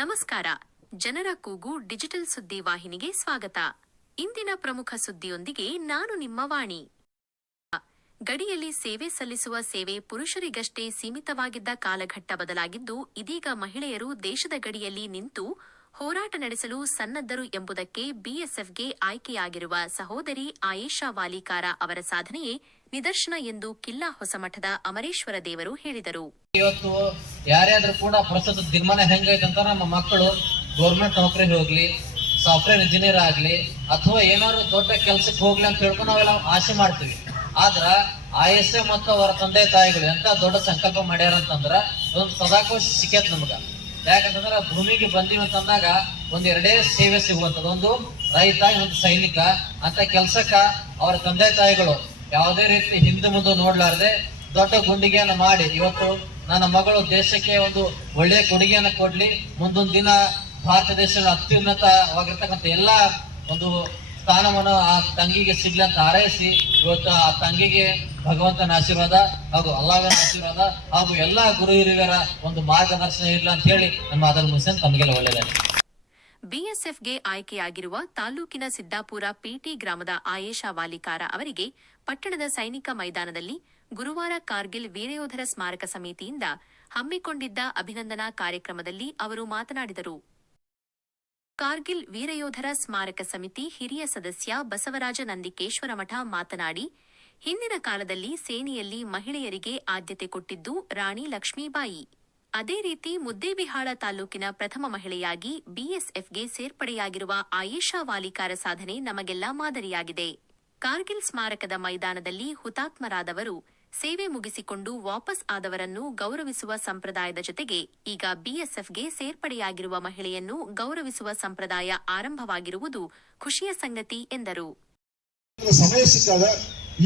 ನಮಸ್ಕಾರ. ಜನರ ಕೂಗು ಡಿಜಿಟಲ್ ಸುದ್ದಿ ವಾಹಿನಿಗೆ ಸ್ವಾಗತ. ಇಂದಿನ ಪ್ರಮುಖ ಸುದ್ದಿಯೊಂದಿಗೆ ನಾನು ನಿಮ್ಮ ವಾಣಿ. ಗಡಿಯಲ್ಲಿ ಸೇವೆ ಸಲ್ಲಿಸುವ ಸೇವೆ ಪುರುಷರಿಗಷ್ಟೇ ಸೀಮಿತವಾಗಿದ್ದ ಕಾಲಘಟ್ಟ ಬದಲಾಗಿದ್ದು, ಇದೀಗ ಮಹಿಳೆಯರು ದೇಶದ ಗಡಿಯಲ್ಲಿ ನಿಂತು ಹೋರಾಟ ನಡೆಸಲು ಸನ್ನದ್ಧರು ಎಂಬುದಕ್ಕೆ ಬಿಎಸ್ಎಫ್ಗೆ ಆಯ್ಕೆಯಾಗಿರುವ ಸಹೋದರಿ ಆಯೇಷಾ ವಾಲಿಕಾರ ಅವರ ಸಾಧನೆಯೇ ನಿದರ್ಶನ ಎಂದು ಕಿಲ್ಲಾ ಹೊಸಮಠದ ಅಮರೇಶ್ವರ ದೇವರು ಹೇಳಿದರು. ಇವತ್ತು ಯಾರ್ಯಾದ್ರೂ ಕೂಡ ಪ್ರಸ್ತುತ ತೀರ್ಮಾನ ಹೆಂಗೈತಂತ ನಮ್ಮ ಮಕ್ಕಳು ಗೌರ್ಮೆಂಟ್ ನೌಕರಿ ಹೋಗ್ಲಿ, ಸಾಫ್ಟ್ವೇರ್ ಇಂಜಿನಿಯರ್ ಆಗ್ಲಿ, ಅಥವಾ ಏನಾದ್ರು ದೊಡ್ಡ ಕೆಲ್ಸಕ್ಕೆ ಹೋಗ್ಲಿ ಅಂತ ಹೇಳ್ಕೊಂಡು ನಾವೆಲ್ಲ ಆಸೆ ಮಾಡ್ತೀವಿ. ಆದ್ರ ಆಯಸ್ಸೆ ಮತ್ತು ಅವರ ತಂದೆ ತಾಯಿಗಳು ಎಂತ ದೊಡ್ಡ ಸಂಕಲ್ಪ ಮಾಡ್ಯಾರ ಅಂತಂದ್ರ ಒಂದು ಸದಾಕೋಶ ಸಿಕ್ಕೇತ್ ನಮಗ. ಯಾಕಂತಂದ್ರ ಭೂಮಿಗೆ ಬಂದಿವಿ ಅಂತಂದಾಗ ಒಂದ್ ಎರಡೇ ಸೇವೆ ಸಿಗುವಂತದ್ದು, ಒಂದು ರೈತ, ಇನ್ನೊಂದು ಸೈನಿಕ. ಅಂತ ಕೆಲ್ಸಕ್ಕ ಅವರ ತಂದೆ ತಾಯಿಗಳು ಯಾವುದೇ ರೀತಿ ಹಿಂದೆ ಮುಂದೆ ನೋಡ್ಲಾರ್ದೆ ದೊಡ್ಡ ಗುಂಡಿಗೆಯನ್ನ ಮಾಡಿ ಇವತ್ತು ನನ್ನ ಮಗಳು ದೇಶಕ್ಕೆ ಒಂದು ಒಳ್ಳೆಯ ಕೊಡುಗೆಯನ್ನ ಕೊಡ್ಲಿ, ಮುಂದೊಂದು ದಿನ ಭಾರತ ದೇಶದ ಅತ್ಯುನ್ನತವಾಗಿರ್ತಕ್ಕಂಥ ಎಲ್ಲಾ ಒಂದು ಸ್ಥಾನವನ್ನು ಆ ತಂಗಿಗೆ ಸಿಗ್ಲಿ ಅಂತ ಹಾರೈಸಿ ಇವತ್ತು ಆ ತಂಗಿಗೆ ಭಗವಂತನ ಆಶೀರ್ವಾದ ಹಾಗೂ ಅಲ್ಲಾಹನ ಆಶೀರ್ವಾದ ಹಾಗೂ ಎಲ್ಲಾ ಗುರು ಹಿರಿಯರ ಒಂದು ಮಾರ್ಗದರ್ಶನ ಇರ್ಲಿ ಅಂತ ಹೇಳಿ ನಮ್ಮ ಅದನ್ನು ಮುಗಿಸಿ ತಮಗೆಲ್ಲ ಒಳ್ಳೆಯದಾಗಿ. ಬಿಎಸ್ಎಫ್ಗೆ ಆಯ್ಕೆಯಾಗಿರುವ ತಾಲೂಕಿನ ಸಿದ್ದಾಪುರ ಪಿಟಿ ಗ್ರಾಮದ ಆಯೇಷಾ ವಾಲಿಕಾರ ಅವರಿಗೆ ಪಟ್ಟಣದ ಸೈನಿಕ ಮೈದಾನದಲ್ಲಿ ಗುರುವಾರ ಕಾರ್ಗಿಲ್ ವೀರಯೋಧರ ಸ್ಮಾರಕ ಸಮಿತಿಯಿಂದ ಹಮ್ಮಿಕೊಂಡಿದ್ದ ಅಭಿನಂದನಾ ಕಾರ್ಯಕ್ರಮದಲ್ಲಿ ಅವರು ಮಾತನಾಡಿದರು. ಕಾರ್ಗಿಲ್ ವೀರಯೋಧರ ಸ್ಮಾರಕ ಸಮಿತಿ ಹಿರಿಯ ಸದಸ್ಯ ಬಸವರಾಜ ನಂದಿಕೇಶ್ವರಮಠ ಮಾತನಾಡಿ, ಹಿಂದಿನ ಕಾಲದಲ್ಲಿ ಸೇನೆಯಲ್ಲಿ ಮಹಿಳೆಯರಿಗೆ ಆದ್ಯತೆ ಕೊಟ್ಟಿದ್ದು ರಾಣಿ ಲಕ್ಷ್ಮೀಬಾಯಿ. ಅದೇ ರೀತಿ ಮುದ್ದೇಬಿಹಾಳ ತಾಲೂಕಿನ ಪ್ರಥಮ ಮಹಿಳೆಯಾಗಿ ಬಿಎಸ್ಎಫ್ಗೆ ಸೇರ್ಪಡೆಯಾಗಿರುವ ಆಯೇಷಾ ವಾಲಿಕಾರ ಸಾಧನೆ ನಮಗೆಲ್ಲ ಮಾದರಿಯಾಗಿದೆ. ಕಾರ್ಗಿಲ್ ಸ್ಮಾರಕದ ಮೈದಾನದಲ್ಲಿ ಹುತಾತ್ಮರಾದವರು ಸೇವೆ ಮುಗಿಸಿಕೊಂಡು ವಾಪಸ್ ಆದವರನ್ನು ಗೌರವಿಸುವ ಸಂಪ್ರದಾಯದ ಜೊತೆಗೆ ಈಗ ಬಿಎಸ್ಎಫ್ಗೆ ಸೇರ್ಪಡೆಯಾಗಿರುವ ಮಹಿಳೆಯನ್ನು ಗೌರವಿಸುವ ಸಂಪ್ರದಾಯ ಆರಂಭವಾಗಿರುವುದು ಖುಷಿಯ ಸಂಗತಿ ಎಂದರು. ಸಮಯ ಸಿಕ್ಕಾಗ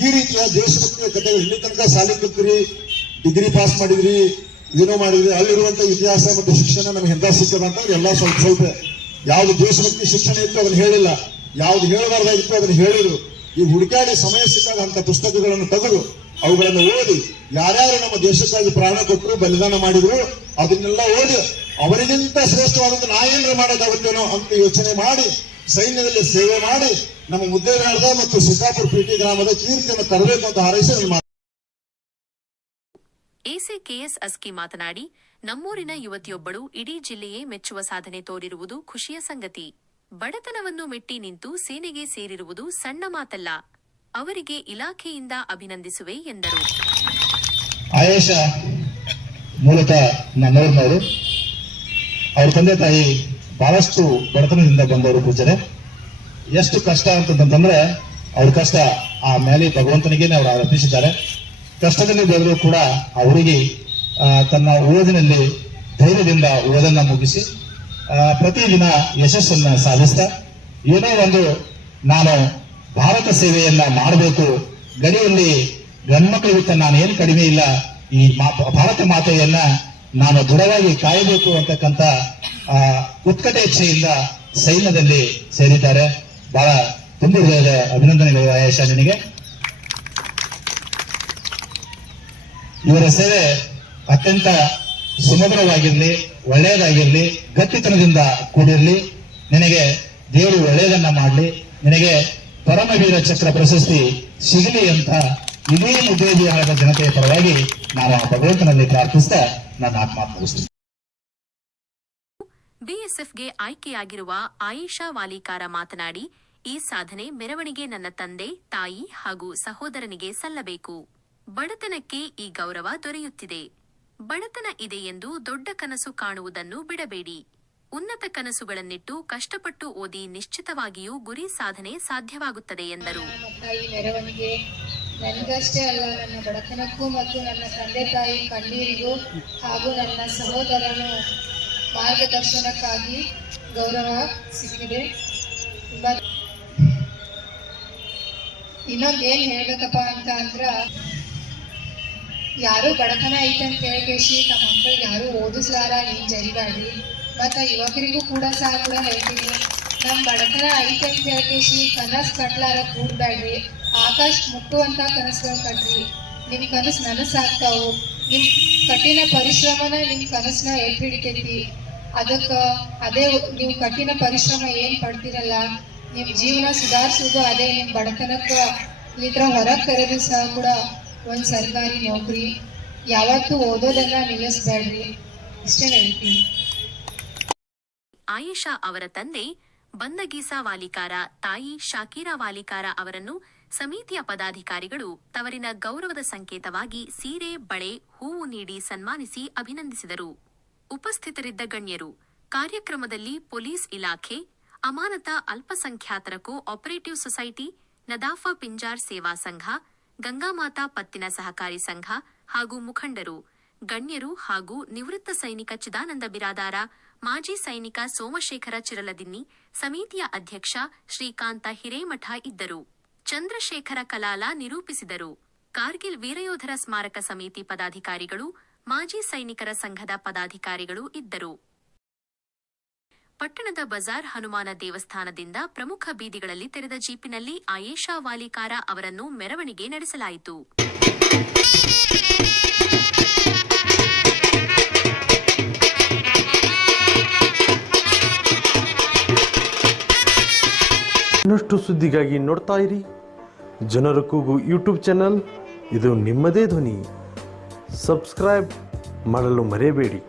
ಈ ರೀತಿಯ ದೇಶಭಕ್ತಿಯ ಕಥೆಗಳು, ಇಲ್ಲಿ ತನಕ ಶಾಲೆ ಕಲ್ತಿರಿ, ಡಿಗ್ರಿ ಪಾಸ್ ಮಾಡಿದ್ರಿ, ಏನೋ ಮಾಡಿದ್ರಿ, ಅಲ್ಲಿರುವಂತ ಇತಿಹಾಸ ಮತ್ತು ಶಿಕ್ಷಣ ನಮ್ಗೆ ಎಂತ ಸಿಕ್ಕದ ಅಂತ ಎಲ್ಲ ಸ್ವಲ್ಪ ಯಾವ್ದು ದೇಶಭಕ್ತಿ ಶಿಕ್ಷಣ ಇತ್ತು ಅದನ್ನ ಹೇಳಿಲ್ಲ, ಯಾವ್ದು ಹೇಳಬಾರ್ದಾಗಿತ್ತು ಅದನ್ನ ಹೇಳಿದ್ರು. ಈ ಹುಡುಕಾಡಿ ಸಮಯ ಸಿಕ್ಕಾಗ ಅಂತ ಪುಸ್ತಕಗಳನ್ನು ತೆಗೆದು ಅವುಗಳನ್ನು ಓದಿ ಯಾರ್ಯಾರು ನಮ್ಮ ದೇಶಕ್ಕಾಗಿ ಪ್ರಾಣ ಕೊಟ್ಟರು, ಬಲಿದಾನ ಮಾಡಿದ್ರು, ಅದನ್ನೆಲ್ಲ ಓದಿ ಅವರಿಗಿಂತ ಶ್ರೇಷ್ಠವಾದಂತ ನಾ ಏನಾರ ಮಾಡೋದಾಗುತ್ತೇನೋ ಅಂತ ಯೋಚನೆ ಮಾಡಿ ಸೈನ್ಯದಲ್ಲಿ ಸೇವೆ ಮಾಡಿ ನಮ್ಮ ಮುದ್ದೇಬಿಹಾಳದ ಮತ್ತು ಸಿದ್ದಾಪುರ ಪಿಟಿ ಗ್ರಾಮದ ಕೀರ್ತಿಯನ್ನು ತರಬೇಕು ಅಂತ ಹಾರೈಸಿ ಎಸಿಕೆಎಸ್ ಅಸ್ಕಿ ಮಾತನಾಡಿ, ನಮ್ಮೂರಿನ ಯುವತಿಯೊಬ್ಬಳು ಇಡೀ ಜಿಲ್ಲೆಯೇ ಮೆಚ್ಚುವ ಸಾಧನೆ ತೋರಿರುವುದು ಖುಷಿಯ ಸಂಗತಿ. ಬಡತನವನ್ನು ಮೆಟ್ಟಿ ನಿಂತು ಸೇನೆಗೆ ಸೇರಿರುವುದು ಸಣ್ಣ ಮಾತಲ್ಲ. ಅವರಿಗೆ ಇಲಾಖೆಯಿಂದ ಅಭಿನಂದಿಸುವೆ ಎಂದರು. ಆಯೇಷಾ ಮೂಲತಃ ನನ್ನೂರಿನವರು. ಅವ್ರ ತಂದೆ ತಾಯಿ ಬಹಳಷ್ಟು ಬಡತನದಿಂದ ಬಂದವರು ಪೂಜರೆ. ಎಷ್ಟು ಕಷ್ಟ ಅಂತಂದ್ರೆ ಅವ್ರ ಕಷ್ಟ ಆ ಮೇಲೆ ಭಗವಂತನಿಗೇನೆ ಅವರು ಅರ್ಪಿಸಿದ್ದಾರೆ. ಕಷ್ಟದಲ್ಲಿ ಬೆಳೆದರೂ ಕೂಡ ಅವರಿಗೆ ತನ್ನ ಓದಿನಲ್ಲಿ ಧೈರ್ಯದಿಂದ ಓದನ್ನ ಮುಗಿಸಿ ಪ್ರತಿದಿನ ಯಶಸ್ಸನ್ನ ಸಾಧಿಸ್ತಾ ಏನೋ ಒಂದು ನಾನು ಭಾರತ ಸೇವೆಯನ್ನ ಮಾಡಬೇಕು, ಗಡಿಯಲ್ಲಿ ಗಂಡ್ಮಕ್ಳಿಗಿಂತ ನಾನು ಏನು ಕಡಿಮೆ ಇಲ್ಲ, ಈ ಭಾರತ ಮಾತೆಯನ್ನ ನಾನು ದೃಢವಾಗಿ ಕಾಯಬೇಕು ಅಂತಕ್ಕಂಥ ಉತ್ಕಟ ಇಚ್ಛೆಯಿಂದ ಸೈನ್ಯದಲ್ಲಿ ಸೇರಿದ್ದಾರೆ. ಬಹಳ ತುಂಬ ಹೃದಯದ ಅಭಿನಂದನೆಗಳು ಆಯೇಷಾ ನಿನಗೆ. ಇವರ ಸೇವೆ ಅತ್ಯಂತ ಸುಮಧುರವಾಗಿರ್ಲಿ, ಒಳ್ಳೆಯದಾಗಿರ್ಲಿ, ಗಟ್ಟಿತನದಿಂದ ಕೂಡಿರ್ಲಿ. ನಿನಗೆ ದೇವರು ಒಳ್ಳೆಯದನ್ನ ಮಾಡಲಿ, ನಿನಗೆ ಪರಮವೀರ ಚಕ್ರ ಪ್ರಶಸ್ತಿ ಸಿಗಲಿ ಅಂತ ಇಡೀ ಮುದ್ದೇಬಿಹಾಳದ ಜನತೆಯ ಪರವಾಗಿ ನಾನು ಆ ಭಗವಂತನಲ್ಲಿ ಪ್ರಾರ್ಥಿಸ್ತಾ ನನ್ನ ಆತ್ಮಾತ್ಮ ಮುಗಿಸ್ತೀನಿ. ಬಿಎಸ್ಎಫ್ಗೆ ಆಯ್ಕೆಯಾಗಿರುವ ಆಯೇಷಾ ವಾಲಿಕಾರ ಮಾತನಾಡಿ, ಈ ಸಾಧನೆ ಮೆರವಣಿಗೆ ನನ್ನ ತಂದೆ, ತಾಯಿ ಹಾಗೂ ಸಹೋದರನಿಗೆ ಸಲ್ಲಬೇಕು. ಬಡತನಕ್ಕೆ ಈ ಗೌರವ ದೊರೆಯುತ್ತಿದೆ. ಬಡತನ ಇದೆ ಎಂದು ದೊಡ್ಡ ಕನಸು ಕಾಣುವುದನ್ನು ಬಿಡಬೇಡಿ. ಉನ್ನತ ಕನಸುಗಳನ್ನಿಟ್ಟು ಕಷ್ಟಪಟ್ಟು ಓದಿ ನಿಶ್ಚಿತವಾಗಿಯೂ ಗುರಿ ಸಾಧನೆ ಸಾಧ್ಯವಾಗುತ್ತದೆ ಎಂದರು. ಈ ಮೆರವಣಿಗೆ ನನಗಷ್ಟೇ ಅಲ್ಲ, ನನ್ನ ಬಡತನಕ್ಕೂ ಮತ್ತು ನನ್ನ ತಂದೆ ತಾಯಿ ಕಣ್ಣೀರಿಗೂ ಹಾಗೂ ನನ್ನ ಸಹೋದರನ ಮಾರ್ಗದರ್ಶನಕ್ಕಾಗಿ ಗೌರವ ಸಿಕ್ಕಿದೆ. ಇನ್ನೊಂದು ಏನ್ ಹೇಳ್ಬೇಕಪ್ಪ ಅಂತ ಅಂದ್ರ, ಯಾರು ಬಡತನ ಐತೆ ಅಂತ ಹೇಳ್ಕೇಶಿ ತಮ್ಮ ಮಕ್ಕಳಿಗೆ ಯಾರು ಓದಿಸ್ಲಾರ ಏನ್ ಜರಿಗಾಡ್ರಿ. ಮತ್ತ ಯುವಕರಿಗೂ ಕೂಡ ಹೇಳ್ತೀನಿ, ನಮ್ ಬಡತನ ಐತೆ ಅಂತ ಹೇಳ್ಕೇಶಿ ಕನಸು ಕಟ್ಲಾರ ಕೂಡ್ಬ್ಯಾಡ್ರಿ. ಆಕಾಶ ಮುಟ್ಟುವಂತ ಕನಸುಗಳು ಕಟ್ರಿ. ನಿಮ್ ಕನಸು ನನಸಾಗ್ತಾವು. ನಿಮ್ ಕಠಿಣ ಪರಿಶ್ರಮನ ನಿಮ್ ಕನಸನ್ನ ಎತ್ತಿಡಿತೈತಿ. ಅದಕ್ಕೆ ಅದೇ ನೀವು ಕಠಿಣ ಪರಿಶ್ರಮ ಏನು ಪಡ್ತಿರಲ್ಲ, ನಿಮ್ಮ ಜೀವನ ಸುಧಾರಿಸೋದು ಅದೇ ನಿಮ್ಮ ಬಡತನಕ್ಕೆ ಇಲ್ಲಿದ್ರ ಹೊರಗೆ ಕರೆದು ಸಹ ಕೂಡ ಒಂದು ಸರ್ಕಾರಿ ನೌಕರಿ. ಯಾವತ್ತೂ ಓದೋದೆಲ್ಲ ನಿಲ್ಲಿಸ್ಬೇಡ್ರಿ, ಇಷ್ಟೇ ಹೇಳ್ತೀನಿ. ಆಯೇಷಾ ಅವರ ತಂದೆ ಬಂದಗೀಸಾ ವಾಲಿಕಾರ, ತಾಯಿ ಶಾಕೀರಾ ವಾಲಿಕಾರ ಅವರನ್ನು ಸಮಿತಿಯ ಪದಾಧಿಕಾರಿಗಳು ತವರಿನ ಗೌರವದ ಸಂಕೇತವಾಗಿ ಸೀರೆ, ಬಳೆ, ಹೂವು ನೀಡಿ ಸನ್ಮಾನಿಸಿ ಅಭಿನಂದಿಸಿದರು. ಉಪಸ್ಥಿತರಿದ್ದ ಗಣ್ಯರು ಕಾರ್ಯಕ್ರಮದಲ್ಲಿ ಪೊಲೀಸ್ ಇಲಾಖೆ, ಅಮಾನತ ಅಲ್ಪಸಂಖ್ಯಾತರ ಕೋ ಆಪರೇಟಿವ್ ಸೊಸೈಟಿ, ನದಾಫಾ ಪಿಂಜಾರ್ ಸೇವಾ ಸಂಘ, ಗಂಗಾಮಾತಾ ಪತ್ತಿನ ಸಹಕಾರಿ ಸಂಘ ಹಾಗೂ ಮುಖಂಡರು, ಗಣ್ಯರು ಹಾಗೂ ನಿವೃತ್ತ ಸೈನಿಕ ಚಿದಾನಂದ ಬಿರಾದಾರ, ಮಾಜಿ ಸೈನಿಕ ಸೋಮಶೇಖರ ಚಿರಲದಿನ್ನಿ, ಸಮಿತಿಯ ಅಧ್ಯಕ್ಷ ಶ್ರೀಕಾಂತ ಹಿರೇಮಠ ಇದ್ದರು. ಚಂದ್ರಶೇಖರ ಕಲಾಲ ನಿರೂಪಿಸಿದರು. ಕಾರ್ಗಿಲ್ ವೀರಯೋಧರ ಸ್ಮಾರಕ ಸಮಿತಿ ಪದಾಧಿಕಾರಿಗಳು, ಮಾಜಿ ಸೈನಿಕರ ಸಂಘದ ಪದಾಧಿಕಾರಿಗಳು ಇದ್ದರು. ಪಟ್ಟಣದ ಬಜಾರ್ ಹನುಮಾನ ದೇವಸ್ಥಾನದಿಂದ ಪ್ರಮುಖ ಬೀದಿಗಳಲ್ಲಿ ತೆರೆದ ಜೀಪಿನಲ್ಲಿ ಆಯೇಷಾ ವಾಲಿಕಾರ ಅವರನ್ನು ಮೆರವಣಿಗೆ ನಡೆಸಲಾಯಿತು. ಇನ್ನಷ್ಟು ಸುದ್ದಿಗಾಗಿ ನೋಡ್ತಾ ಇರಿ ಜನರ ಕೂಗು ಯೂಟ್ಯೂಬ್ ಚಾನಲ್. ಇದು ನಿಮ್ಮದೇ ಧ್ವನಿ. ಸಬ್ಸ್ಕ್ರೈಬ್ ಮಾಡಲು ಮರೆಯಬೇಡಿ.